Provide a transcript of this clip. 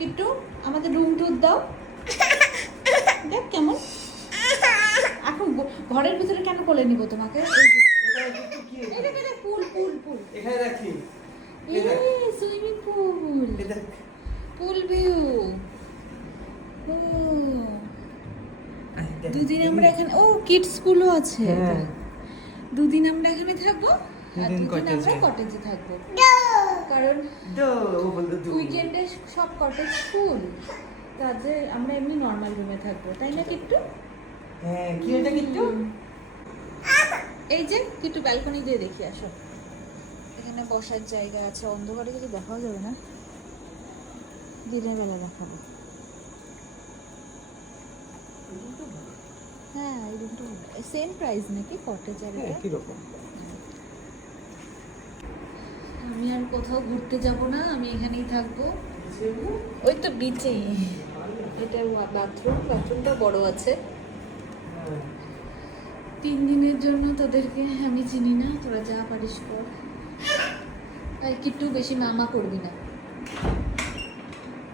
কিট্টু আমাদের রুম টুর দাও, দেখ কেমন। এখন ঘরের ভিতরে কেন কোলে নিব তোমাকে? এই দেখ পুল পুল পুল এখানে রাখি। সুইমিং পুল, পুল ভিউ। ও দুদিন আমরা এখানে, ও কিডস স্কুলও আছে। হ্যাঁ। দুদিন আমরা এখানে থাকবো আর দুদিন দুদিন আমরা cottage-এ। কটেজে থাকবো, কারণ উইকেন্ডে সব কটেজ ফুল, তাদের আমরা এমনি নর্মাল রুমে থাকবো, তাই না কিট্টু? হ্যাঁ, কি এটা কিট্টু? এই যে কিট্টু ব্যালকনি দিয়ে দেখি আসো, এখানে বসার জায়গা আছে, অন্ধকারে কিছু দেখাও যাবে না, দিনের বেলা দেখাবো। হ্যাঁ এই রুমটা সেম প্রাইস নাকি কটেজ আর হ্যাঁ, এটা? কি রকম? আমি আর কোথাও ঘুরতে যাব না, আমি এখানেই থাকবো। ওই তো বিচেই। এটা বাথরুমটা বড় আছে। 3 দিনের জন্য তোদেরকে আমি চিনি না, তোরা যা পারিস কর। তাই কিট্টু বেশি মামা করবি না।